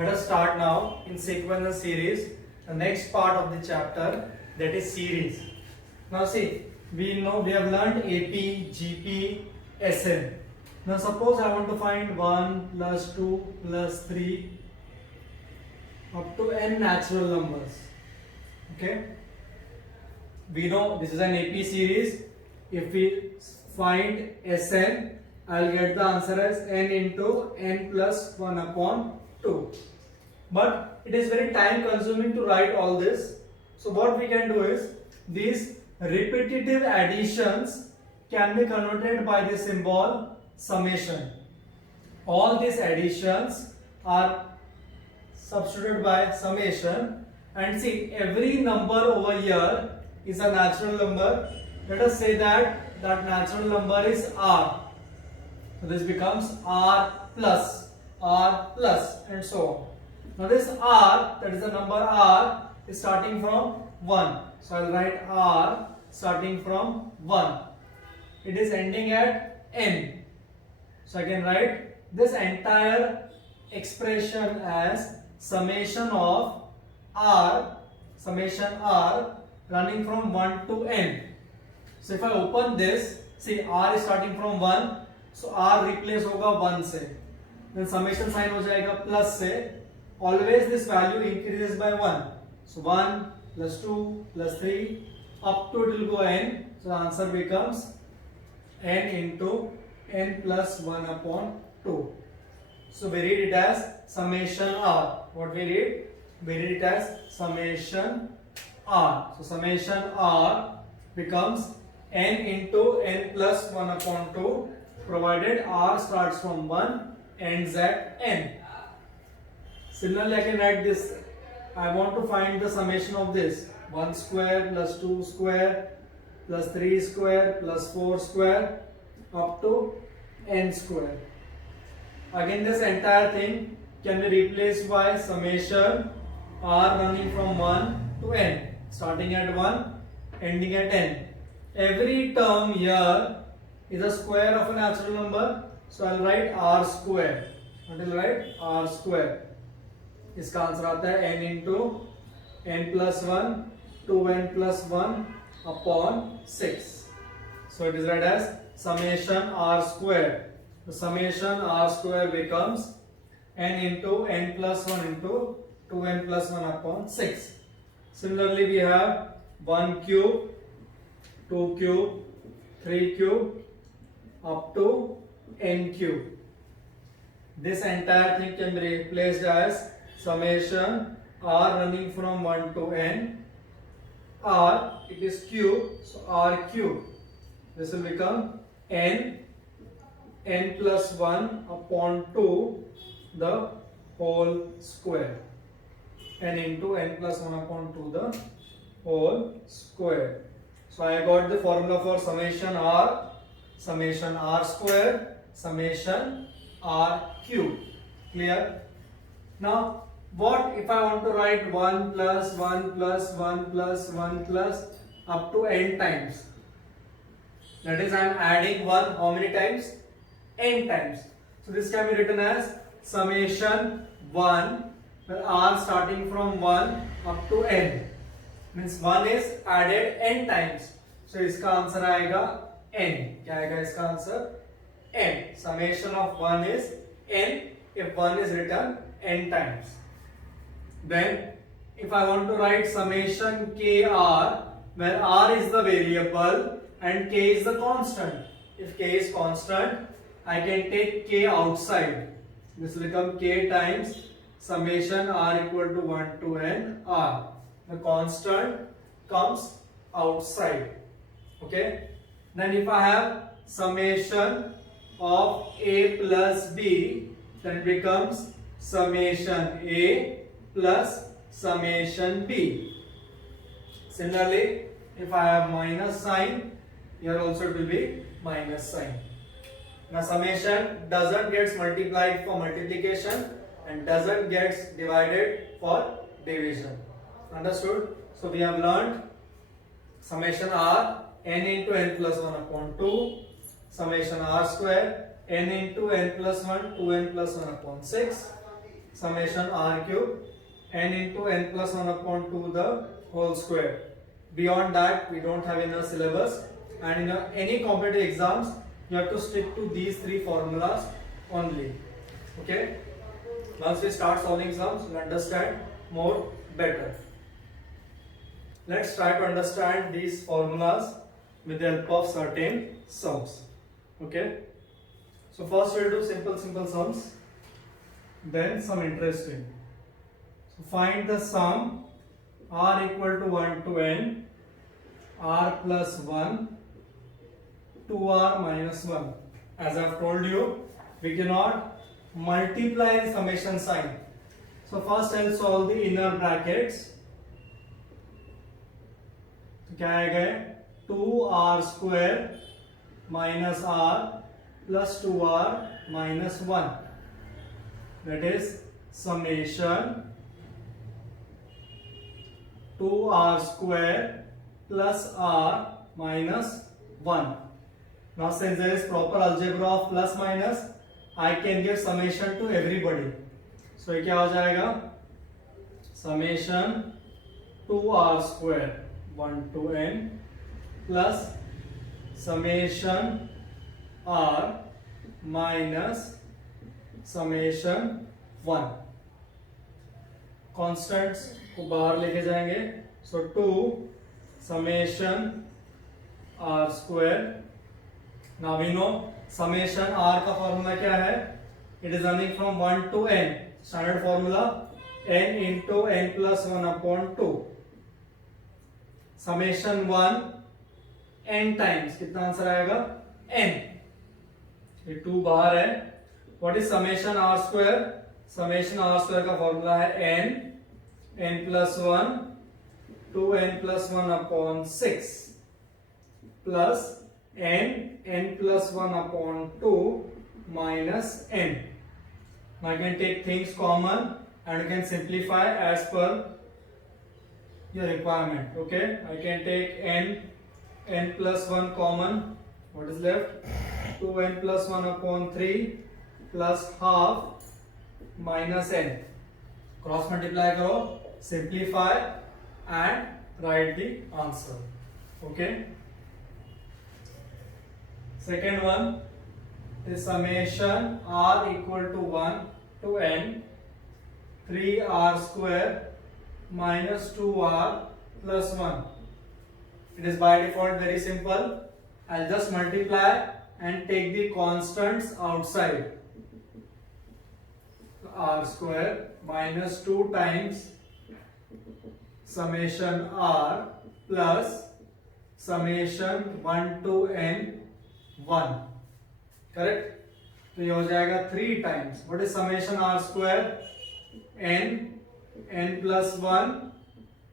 Let us start now in sequence and series. The next part of the chapter, that is series. Now see, we know we have learned AP, GP, SN. Now suppose I want to find 1 plus 2 plus 3 up to n natural numbers. Okay. We know this is an AP series. If we find Sn, I'll get the answer as n into n plus 1 upon 2. But it is very time consuming to write all this. So what we can do is, these repetitive additions can be converted by the symbol summation. All these additions are substituted by summation, and see, every number over here is a natural number. Let us say that natural number is r. So this becomes r plus, and so on. Now this r, that is the number r, is starting from 1. So I will write r starting from 1. It is ending at n. So I can write this entire expression as summation of r, running from 1 to n. So if I open this, see, r is starting from 1, so r replace होगा 1 से, then summation sign हो जाएगा plus से. Always this value increases by 1. So 1 plus 2 plus 3 up to it will go n. So the answer becomes n into n plus 1 upon 2. So we read it as summation r. What we read? We read it as summation r. So summation r becomes n into n plus 1 upon 2, provided r starts from 1, ends at n. Similarly, I can write this. I want to find the summation of this. 1 square plus 2 square plus 3 square plus 4 square up to n square. Again, this entire thing can be replaced by summation r running from 1 to n, starting at 1, ending at n. Every term here is a square of a natural number, so I'll write r square. What will write? R square. इसका answer आता है n into n plus 1 2n plus 1 upon 6. So it is read as summation r square. The summation r square becomes n into n plus 1 into 2n plus 1 upon 6. Similarly, we have 1 cube, 2 cube, 3 cube up to n cube. This entire thing can be replaced as summation r running from 1 to n. R, it is cube, so r cube. This will become n plus 1 upon 2 the whole square. N into n plus 1 upon 2 the whole square. So I got the formula for summation r square, summation r cube. Clear? Now, what if I want to write 1 plus 1 plus 1 plus 1 plus up to n times? That is, I am adding 1 how many times? N times. So this can be written as summation 1, where r starting from 1 up to n. Means 1 is added n times. So इसका answer आएगा n. क्या आएगा इसका answer? n. Summation of 1 is n if 1 is written n times. Then if I want to write summation kr, where r is the variable and k is the constant. If k is constant, I can take k outside. This will become k times summation r equal to 1 to n r. The constant comes outside. Okay. Then if I have summation of a plus b, then it becomes summation a plus summation b. Similarly, if I have minus sign, here also it will be minus sign. Now summation doesn't get multiplied for multiplication and doesn't get divided for division. Understood? So we have learned summation r n into n plus 1 upon 2, summation r square n into n plus 1 2n plus 1 upon 6, summation r cube n into n plus 1 upon 2 the whole square. Beyond that we don't have in the syllabus, and in any competitive exams you have to stick to these three formulas only. Okay, once we start solving sums you'll understand more better. Let's try to understand these formulas with the help of certain sums. Okay, so first we'll do simple sums, then some interesting. So find the sum r equal to 1 to n r plus 1 2r minus 1. As I've told you, we cannot multiply the summation sign. So first I'll solve the inner brackets. तो क्या आएगा 2r square minus r plus 2r minus 1, that is summation 2r square plus r minus 1. Now since there is proper algebra of plus minus, I can give summation to everybody. So ये क्या हो जाएगा summation 2r square 1 to n plus summation r minus summation 1. Constants को बाहर लेके जाएंगे. So 2 summation r square. Now we know summation r का formula क्या है? It is running from 1 to n. Standard formula n into n plus 1 upon 2. Summation 1 n times, कितना answer आएगा n. ये 2 बाहर है. What is summation r square? Summation r square का formula है n plus 1 2n plus 1 upon 6 plus n plus 1 upon 2 minus n. Now I can take things common and you can simplify as per your requirement. Okay, I can take n plus 1 common. What is left? 2n plus 1 upon 3 plus half minus n. Cross multiply करो, simplify and write the answer. Okay. Second one is summation r equal to 1 to n 3r square minus 2r plus 1. It is by default very simple. I'll just multiply and take the constants outside. R square minus 2 times summation r plus summation 1 to n 1. Correct? तो ये हो जाएगा 3 times. What is summation r square? n plus 1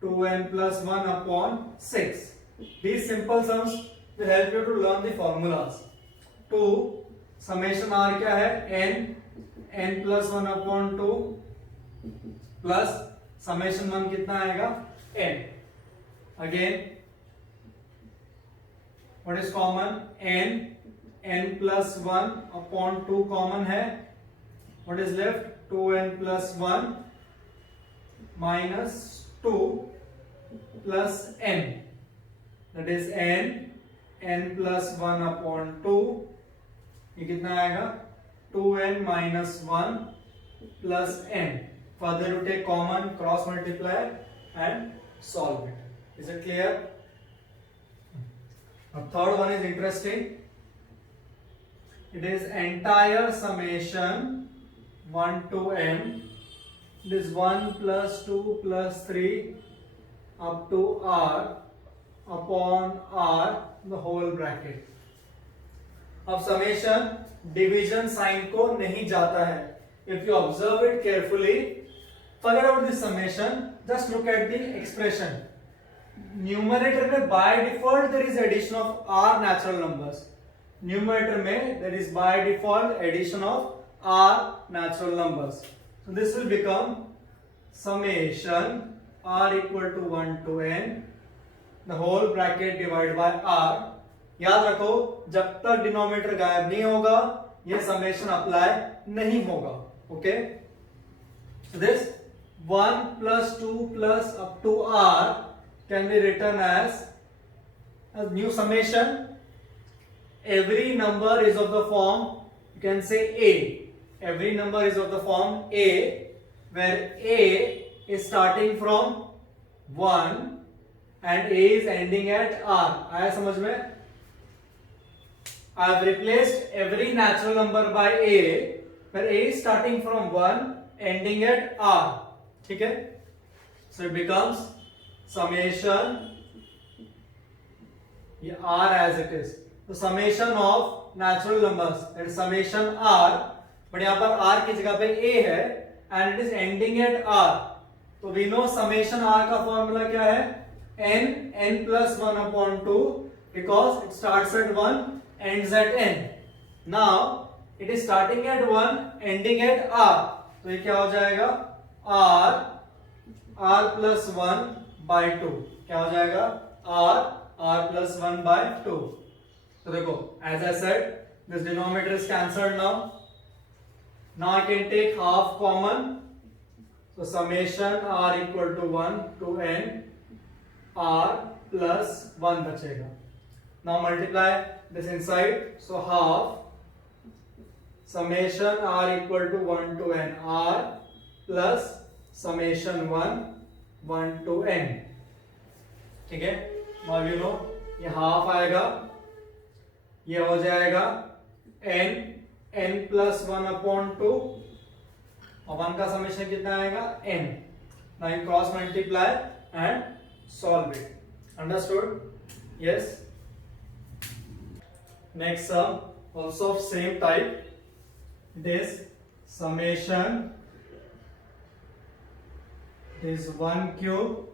2n plus 1 upon 6. These simple sums will help you to learn the formulas. 2 summation r क्या है? n plus 1 upon 2 plus summation 1 कितना आएगा? n. Again, what is common? n plus 1 upon 2 common है. What is left? 2n plus 1 minus 2 plus n. That is n plus 1 upon 2. ये कितना आएगा? 2n minus 1 plus n. Further you take common, cross multiply and solve it. Is it clear? Now third one is interesting. It is entire summation 1 to n. It is 1 plus 2 plus 3 up to r upon r the whole bracket. अब summation division sign को नहीं जाता है. If you observe it carefully, forget about this summation. Just look at the expression. Numerator में by default there is addition of r natural numbers. Numerator में there is by default addition of r natural numbers. So this will become summation r equal to 1 to n the whole bracket divided by r. याद रखो जब तक denominator गायब नहीं होगा ये summation apply नहीं होगा. Okay, So this 1 plus 2 plus up to r can be written as a new summation. Every number is of the form, you can say a. Every number is of the form a, where a is starting from 1 and a is ending at r. आया समझ में? I have replaced every natural number by a, where a is starting from 1 ending at r. ठीक है? So it becomes summation, ये r as it is. तो summation of natural numbers, that is summation r, but यहाँ पर r की जगह पे a है and it is ending at r. तो we know summation r का formula क्या है? n plus 1 upon 2, because it starts at 1, ends at n. Now it is starting at 1, ending at r. तो ये क्या हो जाएगा? r plus 1 by 2. क्या हो जाएगा? r plus 1 by 2. तो देखो, as I said, this denominator is cancelled now. Now I can take half common. So summation r equal to 1 to n r plus 1 बचेगा. Now multiply this inside. So half summation r equal to 1 to n r plus summation 1 to n. ठीक है? Now you know ये half आएगा, ये हो जाएगा n plus 1 upon 2 और 1 का समेशन कितना आएगा? n. Now you cross multiply and solve it. Understood? Yes. Next sum also of same type. It is summation, it is 1 cube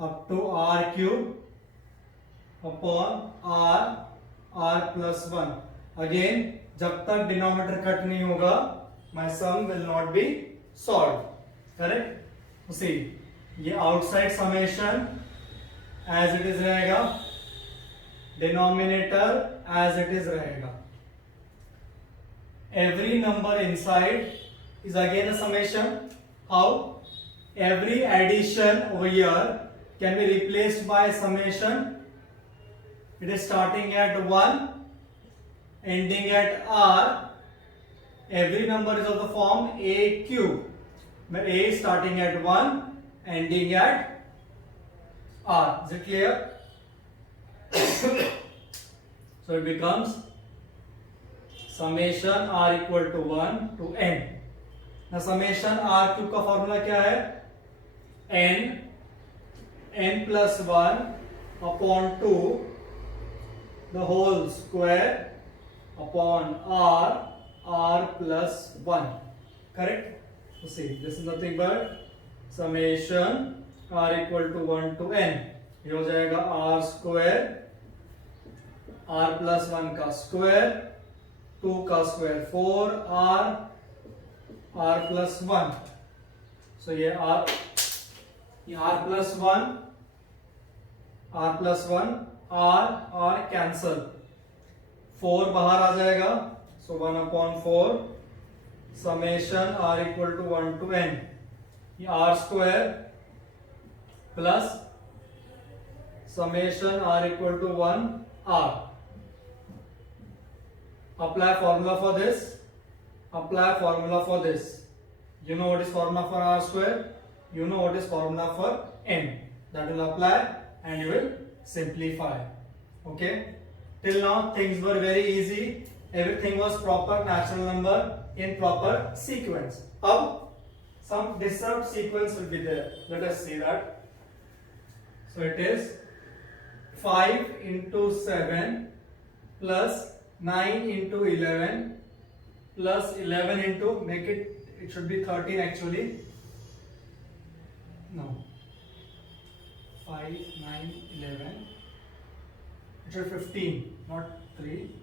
up to r cube upon r plus 1. Again, जब तक denominator cut नहीं होगा, my sum will not be solved. Correct? See, ये outside summation as it is रहेगा, denominator as it is रहेगा. Every number inside is again a summation. How? Every addition over here can be replaced by summation. It is starting at 1, ending at r. Every number is of the form a cube, where a is starting at 1, ending at r. Is it clear? So it becomes summation r equal to 1 to n. Now summation r cube का formula क्या है? n plus 1 upon 2 the whole square upon r plus 1. Correct? So see, this is nothing but summation r equal to 1 to n. ये हो जाएगा r square, r plus 1 का square, 2 का square 4r, r plus 1. So ये r plus 1, r cancel, 4 बाहर आ जाएगा, so 1 upon 4 summation r equal to 1 to n. ये r square plus summation r equal to 1 r. Apply formula for this. Apply formula for this. You know what is formula for r square? You know what is formula for n. That will apply and you will simplify. Okay? Till now things were very easy. Everything was proper natural number in proper sequence. Now some disturbed sequence will be there. Let us see that. So it is 5 into 7 plus 9 into 11 plus 11 into, make it should be 13 actually. No. 5, 9, 11. It should 15, not 3.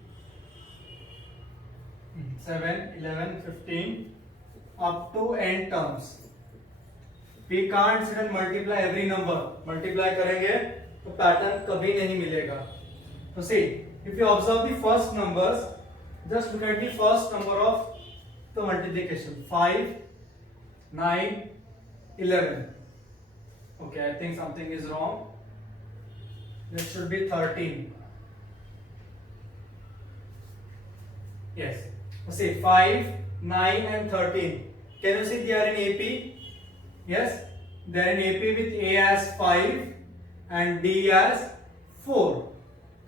7, 11, 15 up to n terms. We can't sit and multiply every number. Multiply करेंगे तो pattern कभी नहीं मिलेगा. So see, if you observe the first numbers, just look at the first number of तो multiplication 5 9 11. Okay, I think something is wrong. This should be 13. Yes. See 5 9 and 13. Can you see they are in AP? Yes, they are in AP with A as 5 and D as 4.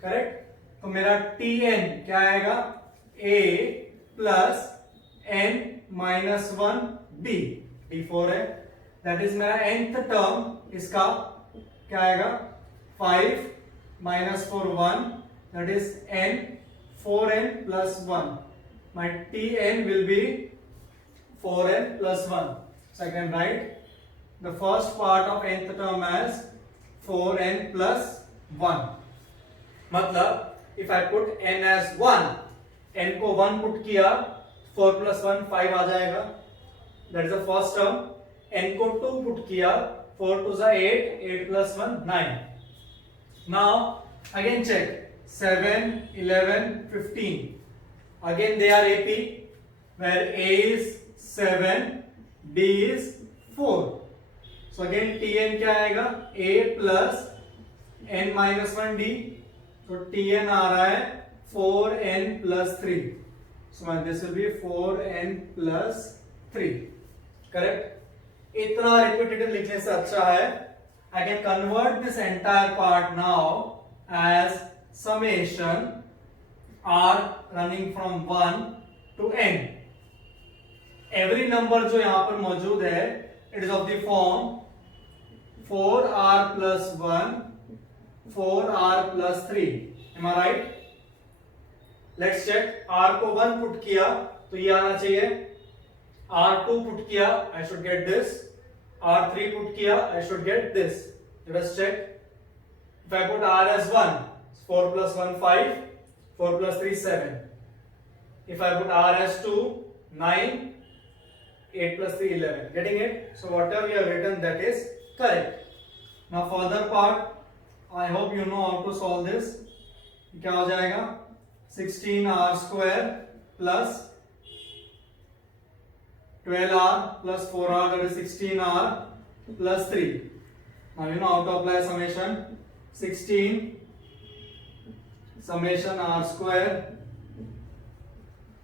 Correct? तो मेरा Tn क्या आएगा? A plus n minus 1 D. D4 है. That is मेरा nth term. इसका क्या आएगा? 5 minus 4 1. That is n 4n plus 1. My Tn will be 4n plus 1. So I can write the first part of nth term as 4n plus 1. मतलब if I put n as 1, n को 1 put किया, 4 plus 1 5 आ जाएगा. That is the first term. n को 2 put किया, 4 to the 8, 8 plus 1 9. Now again check 7, 11, 15. Again they are AP, where A is 7, B is 4. So again Tn क्या आएगा? A plus n minus 1 D. तो Tn आ रहा है 4n plus 3. So this will be 4n plus 3. Correct? इतना repetitive लिखने से अच्छा है. I can convert this entire part now as summation r running from 1 to n. Every number जो यहाँ पर मौजूद है, it is of the form 4r plus 1, 4r plus 3. Am I right? Let's check. r को 1 put किया तो ये आना चाहिए. r2 put किया, I should get this. r3 put किया, I should get this. Let us check. If I put r as 1, 4 plus 1 5, 4 plus 3 7. If I put r as 2, 9, 8 plus 3 11. Getting it? So whatever you have written, that is correct. Now further part, I hope you know how to solve this. क्या हो जाएगा? 16r square plus 12r plus 4r, that is 16r plus 3. Now you know how to apply summation. 16 summation r square,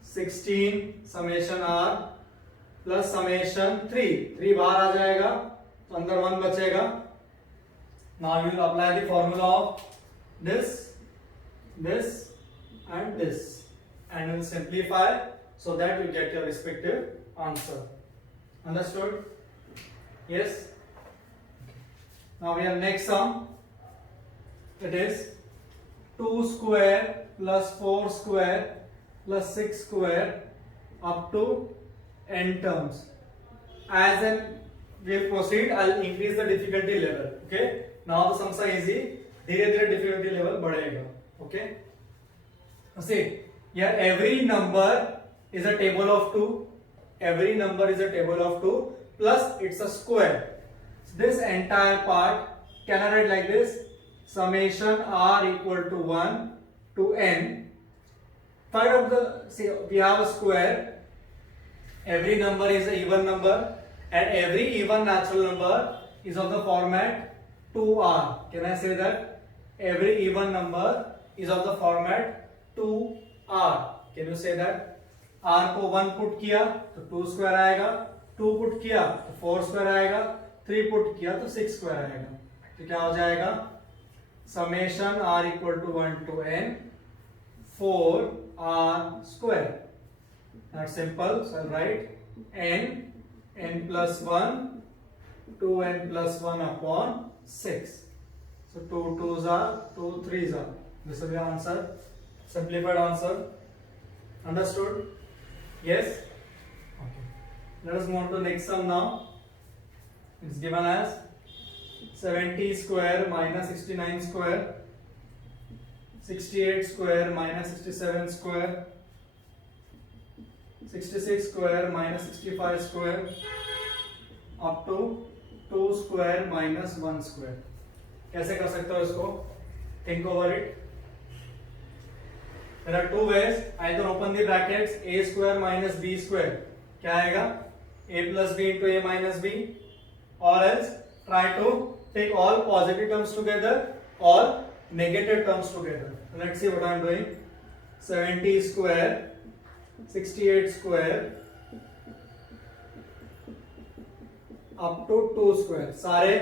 16 summation r plus summation 3. 3 बाहर आ जाएगा तो अंदर 1 बचेगा. Now you will apply the formula of this, this and this, and you will simplify so that you get your respective answer. Understood? Yes? Now we have next sum. It is 2 square plus 4 square plus 6 square up to n terms. As in we will proceed, I'll increase the difficulty level. Okay? Now the sums are easy. धीरे धीरे difficulty level बढ़ेगा. Okay? See, here every number is a table of 2. Every number is a table of 2 plus it's a square. So this entire part can I write like this? Summation r equal to 1 to n. Find out the, see, we have a square. Every number is an even number, and every even natural number is of the format 2r. Can I say that? Every even number is of the format 2r. Can you say that? r को 1 put किया तो 2 square आएगा, 2 put किया तो 4 square आएगा, 3 put किया तो 6 square आएगा. तो क्या हो जाएगा? Summation r equal to 1 to n 4r square. That's simple. So I'll write n plus 1 2n plus 1 upon 6. So 2 2s are 2 3s are. This will be the answer. Simplified answer. Understood? Yes? Okay. Let us move on to next sum now. It's given as 70 square minus 69 square, 68 square minus 67 square, 66 square minus 65 square, up to 2 square minus 1 square. कैसे कर सकते हो इसको? Think over it. There are two ways. Either open the brackets a square minus b square क्या आएगा a plus b into a minus b, or else try to take all positive terms together, all negative terms together. Let's see what I am doing. 70 square, 68 square up to 2 square. सारे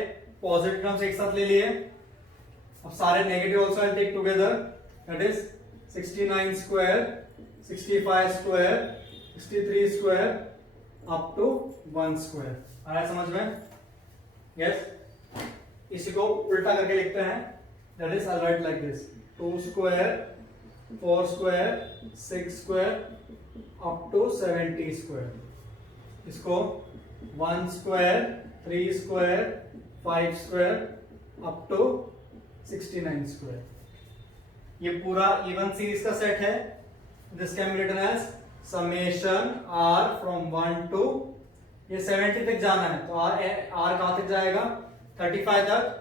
positive terms एक साथ ले लिए. अब सारे negative also I take together. That is 69 square, 65 square, 63 square up to 1 square. आया समझ में? यस. इसी को उल्टा करके लिखते हैं. That is I write like this. 2 square, 4 square, 6 square up to 70 square. इसको 1 square, 3 square, 5 square up to 69 square. ये पूरा इवन सीरीज का सेट है. This can be written as summation r from 1 to, ये 70 तक जाना है तो r कहां तक जाएगा? 35 तक.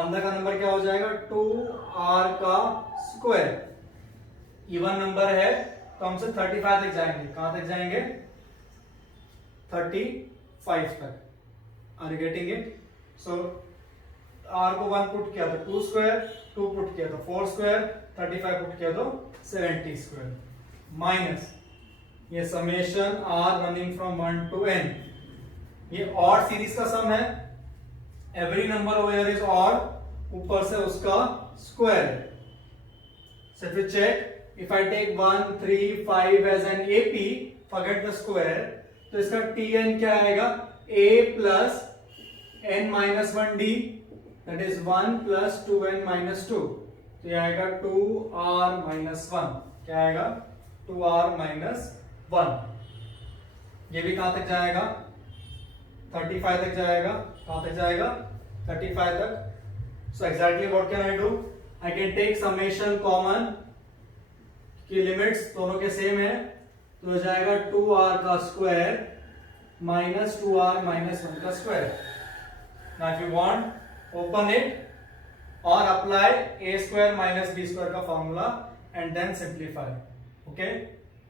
अंदर का नंबर क्या हो जाएगा? 2r का स्क्वायर. इवन नंबर है तो हम से 35 तक जाएंगे. कहां तक जाएंगे? 35 तक. Are you getting it? So r को 1 पुट किया तो 2 स्क्वायर, 2 पुट किया तो 4 स्क्वायर, 35 पुट किया तो 70 स्क्वायर, माइनस ये summation r running from 1 to n. ये ऑड सीरीज का सम है. Every number over here is odd, ऊपर से उसका स्क्वायर है. So if you check, if I take 1, 3, 5 as an AP, forget the square, तो इसका Tn क्या आएगा? A plus n minus 1d, that is 1 plus 2n minus 2. तो ये आएगा 2r minus 1. क्या आएगा? 2r minus 1. ये भी कहां तक जाएगा? 35 तक जाएगा. कहां तक जाएगा? 35 तक. So exactly what can I do? I can take summation common, की लिमिट्स दोनों के सेम है तो हो जाएगा 2r का स्क्वायर माइनस 2r माइनस 1 का square. Now if you want, open it or apply a square minus b square का formula and then simplify. Okay?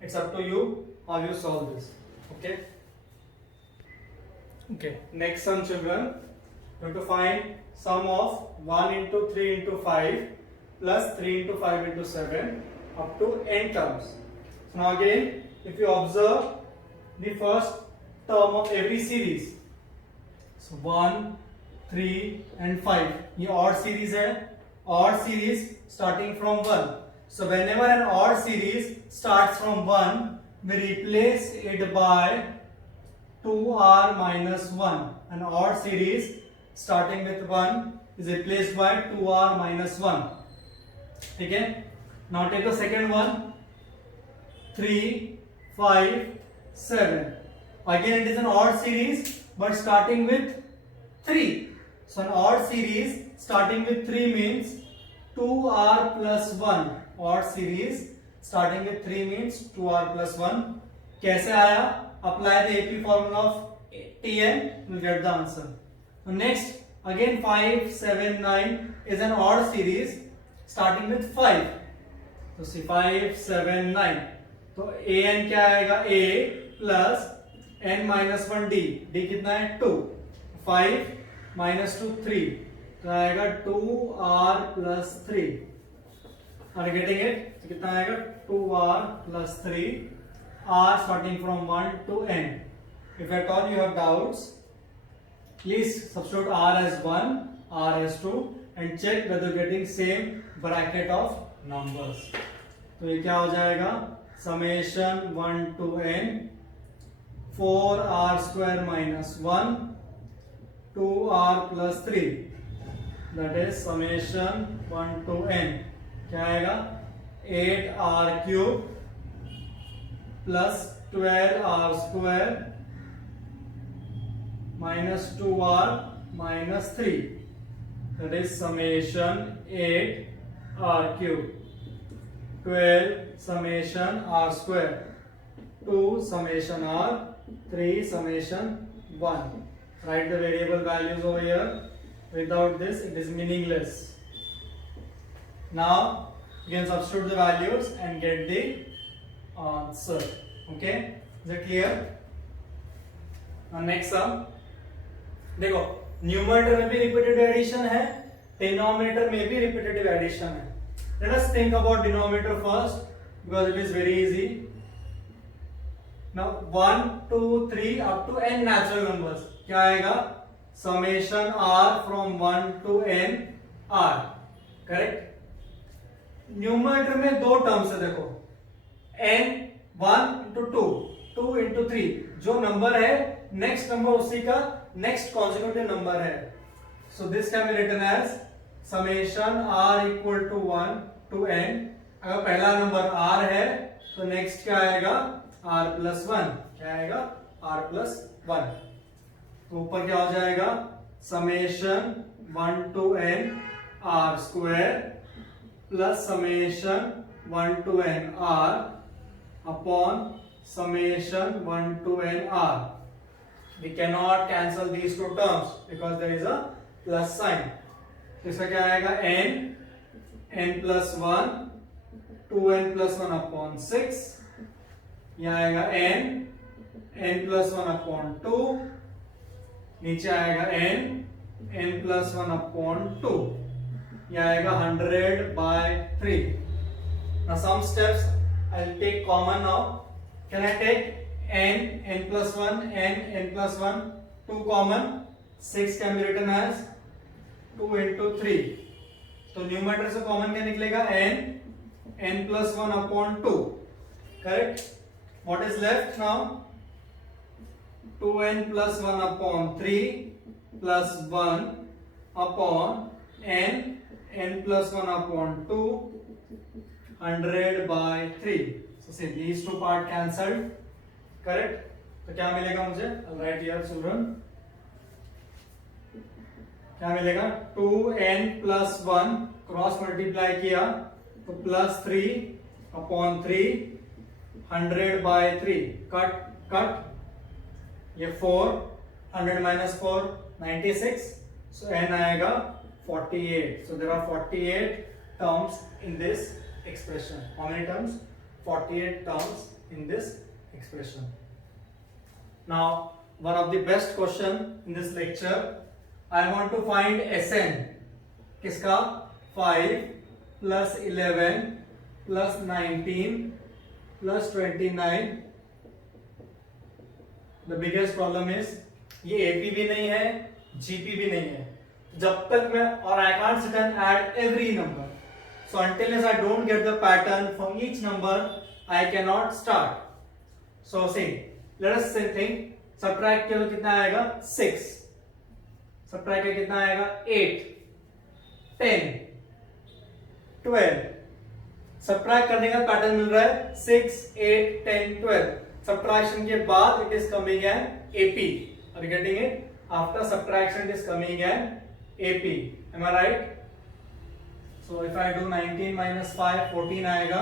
It's up to you how you solve this. Okay? Okay. Next sum, children. You have to find sum of 1 into 3 into 5 plus 3 into 5 into 7 up to n terms. So now again, if you observe the first term of every series, so 1, 3 and 5, ये odd series है. Odd series starting from 1. So whenever an odd series starts from 1, we replace it by 2r minus 1. An odd series starting with 1 is replaced by 2r minus 1. ठीक है? Now take the second one. 3, 5, 7. Again it is an odd series but starting with 3. So an odd series starting with 3 means 2r plus 1. Odd series starting with 3 means 2r plus 1. कैसे आया? Apply the AP formula of Tn, you'll get the answer. So next, again 5, 7, 9 is an odd series starting with 5. So see 5, 7, 9. तो an क्या आएगा? A plus n minus 1 d. d कितना है? 2. 5 minus 2, 3. तो आएगा 2r plus 3. Are you getting it? तो कितना आएगा? 2r plus 3. r starting from 1 to n. If at all you have doubts, please substitute r as 1, r as 2 and check whether getting same bracket of numbers. तो ये क्या हो जाएगा? Summation 1 to n 4r square minus 1 2r plus 3, that is summation 1 to n. क्या आएगा? 8r cube plus 12r square minus 2r minus 3, that is summation 8r cube, 12 summation r square, 2 summation r, 3 summation 1. Write the variable values over here. Without this it is meaningless. Now you can substitute the values and get the answer. Okay. Is it clear? Next sum, देखो numerator में भी repetitive addition है, denominator में भी repetitive addition है. Let us think about denominator first because it is very easy. Now 1 2 3 up to n natural numbers, क्या आएगा? Summation r from 1 to n r, correct? Numerator में दो टर्म्स है, देखो n 1 into 2 2 into 3, जो number है next number उसी का नेक्स्ट कॉन्जिक्यूटिव नंबर है. So this can be written as summation r equal to 1 to n. अगर पहला नंबर r है तो नेक्स्ट क्या आएगा? r plus 1. क्या आएगा? r plus 1. तो ऊपर क्या हो जाएगा? Summation 1 to n r square plus summation 1 to n r upon summation 1 to n r. We cannot cancel these two terms because there is a plus sign. तो इसका क्या आएगा? n plus 1 2n plus 1 upon 6. यह आएगा n plus 1 upon 2. नीचे आएगा n plus 1 upon 2. यह आएगा 100 by 3. Now some steps I'll take common now. Can I take n plus 1, n plus 1, 2 common? 6 can be written as 2 into 3. तो numerator से common क्या निकलेगा? n plus 1 upon 2. Correct? What is left now? 2n plus 1 upon 3 plus 1 upon n plus 1 upon 2. 100 by 3. So see these two part cancelled. Correct? तो क्या मिलेगा मुझे? I'll write here children. क्या मिलेगा? 2n plus 1 क्रॉस मल्टीप्लाई किया तो plus 3 upon 3 100 by 3. Cut ये 4 100 minus 4 96. So n आएगा 48. So there are 48 terms in this expression. How many terms? 48 terms in this expression. Now one of the best question in this lecture, I want to find Sn. किसका? 5 plus 11 plus 19 plus 29. The biggest problem is ये AP भी नहीं है, GP भी नहीं है. जब तक मैं, और I can't sit and add every number. So until as I don't get the pattern from each number, I cannot start. So see, let us say think, subtract किया तो कितना आएगा? 6. Subtract किया कितना आएगा? 8, 10, 12. Subtract करने का पैटर्न मिल रहा है 6, 8, 10, 12. Subtraction के बाद it is coming an AP. Are you getting it? After subtraction it is coming an AP. Am I right? So if I do 19 minus 5, 14 आएगा.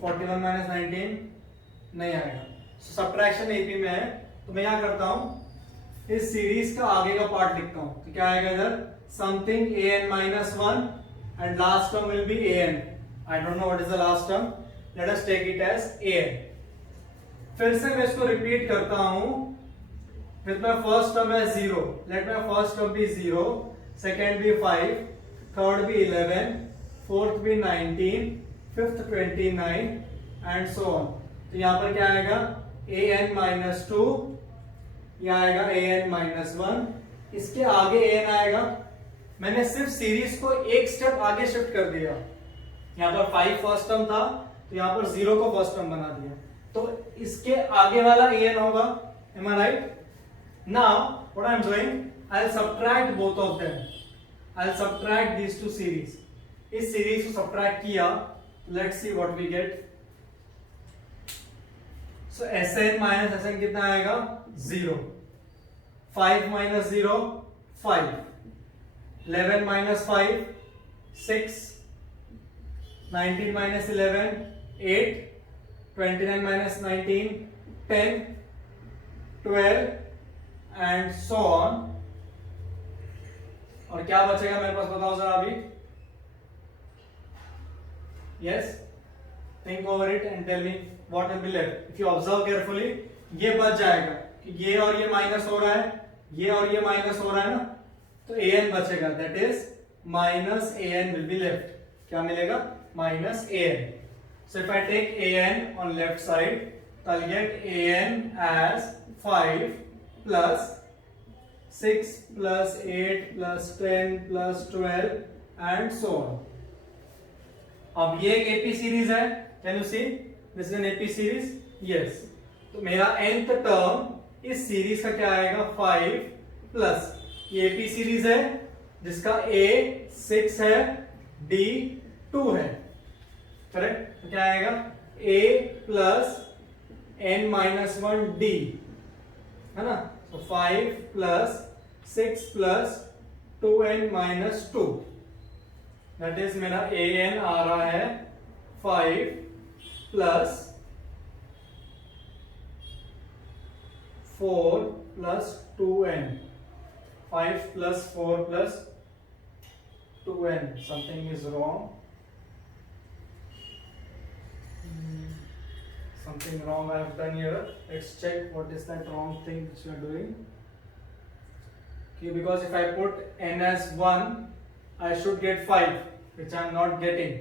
41 minus 19 नहीं आएगा. So subtraction AP में है, तो मैं क्या करता हूँ, इस सीरीज का आगे का पार्ट लिखता हूँ. तो क्या आएगा इधर? Something an minus 1 and last term will be an. I don't know what is the last term. Let us take it as an. फिर से मैं इसको रिपीट करता हूँ. With my first term as 0. Let my first term be 0, second be 5, third be 11, fourth be 19, fifth 29 and so on. तो यहाँ पर क्या आएगा? an minus 2, यहाँ आएगा an minus 1, इसके आगे an आएगा. मैंने सिर्फ सीरीज को एक स्टेप आगे शिफ्ट कर दिया. यहाँ पर 5 फर्स्ट टर्म था तो यहाँ पर 0 को फर्स्ट टर्म बना दिया. तो इसके आगे वाला an होगा. Am I right? Now what I am doing, I'll subtract both of them. I'll subtract these two series. इस सीरीज को subtract किया, let's see what we get. So Sn minus Sn कितना आएगा? 0. 5 minus 0, 5. 11 minus 5, 6. 19 minus 11, 8. 29 minus 19, 10. 12 and so on. और क्या बचेगा मेरे पास, बताओ जरा अभी. Yes, think over it and tell me what will be left. If you observe carefully, ये बच जाएगा कि ये और ये माइनस हो रहा है, ये और ये माइनस हो रहा है ना, तो an बचेगा. That is minus an will be left. क्या मिलेगा? Minus an. So if I take an on left side, I'll get an as 5 plus 6 plus 8 plus 10 plus 12 and so on. अब ये एक AP सीरीज है. Can you see? This is an AP series. Yes. तो मेरा nth term इस series का क्या आएगा? 5 प्लस ये AP सीरीज है जिसका A 6 है, D 2 है. करेक्ट? तो क्या आएगा? A plus n minus 1 D है ना. तो 5 plus 6 plus 2n minus 2. That is मेरा an आ रहा है 5 plus 4 plus 2n. 5 plus 4 plus 2n. Something is wrong. Something wrong I have done here. Let's check what is that wrong thing which you are doing. Okay, because if I put n as 1, I should get 5, which I am not getting.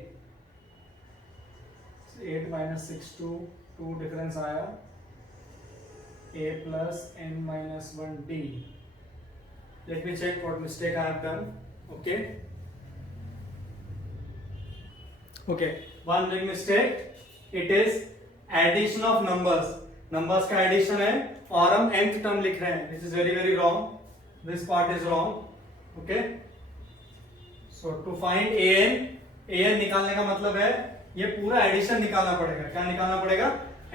So 8 minus 6 2 difference आया. A plus n minus 1 D. Let me check what mistake I have done. Okay. Okay. One big mistake. It is addition of numbers. Numbers का addition है और हम nth term लिख रहे हैं. This is very very wrong. This part is wrong. Okay. So to find an निकालने का मतलब है ये पूरा एडिशन निकालना पड़ेगा. क्या निकालना पड़ेगा?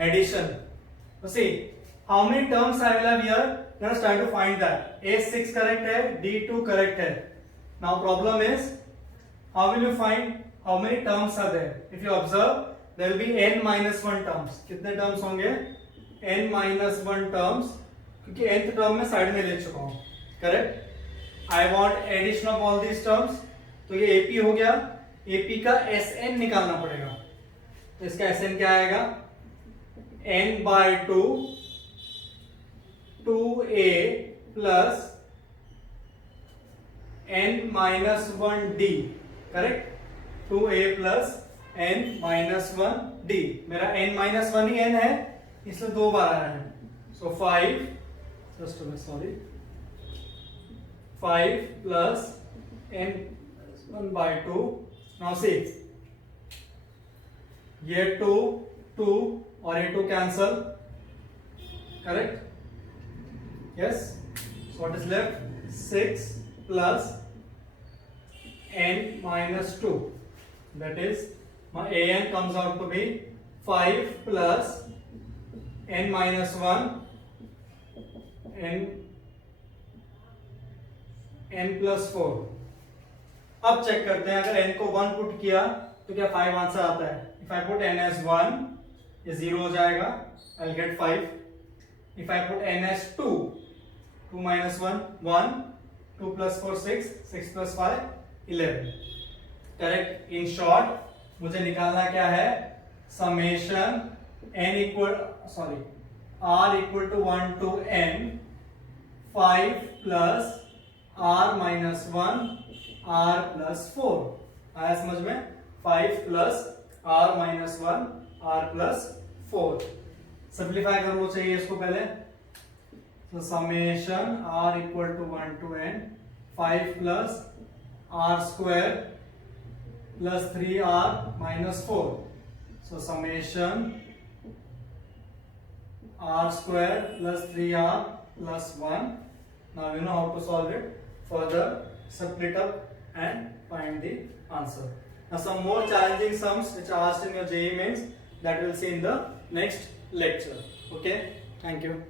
एडिशन. तो see how many terms I will have here. Let us try to find that. A 6 correct है, D 2 करेक्ट है. Now problem is how will you find how many terms are there. If you observe there will be n minus 1 terms. कितने terms होंगे? n minus 1 terms, क्योंकि nth term में side में ले चुका हूं. Correct? I want addition of all these terms. तो ये AP हो गया. AP का SN निकालना पड़ेगा. तो इसका SN क्या आएगा? n by 2 2a plus n minus 1 D. Correct? 2a plus n minus 1 D. मेरा n माइनस 1 ही n है, इसलिए 2 बार आया है. So 5 just sorry 5 plus n 1 by 2. Now see ये 2 और ये 2 cancel. Correct? Yes. So what is left? 6 plus n minus 2. That is my an comes out to be 5 plus n minus 1 n plus 4. अब check करते हैं. अगर n को 1 put किया तो क्या 5 आंसर आता है. if I put n as 1, ये 0 हो जाएगा. I'll get 5. if I put n as 2 minus 1 1 2 plus 4 6 6 plus 5 11. Correct? In short मुझे निकालना क्या है? Summation r equal to 1 to n 5 plus r minus 1 r plus 4. आया समझ में? 5 plus r minus 1 r plus 4. Simplify करना चाहिए इसको पहले. तो summation r equal to 1 to n 5 plus r square plus 3r minus 4. So summation r square plus 3r plus 1. Now you know how to solve it. Further split up and find the answer. Now some more challenging sums which are asked in your JEE mains, that we'll see in the next lecture. Okay, thank you.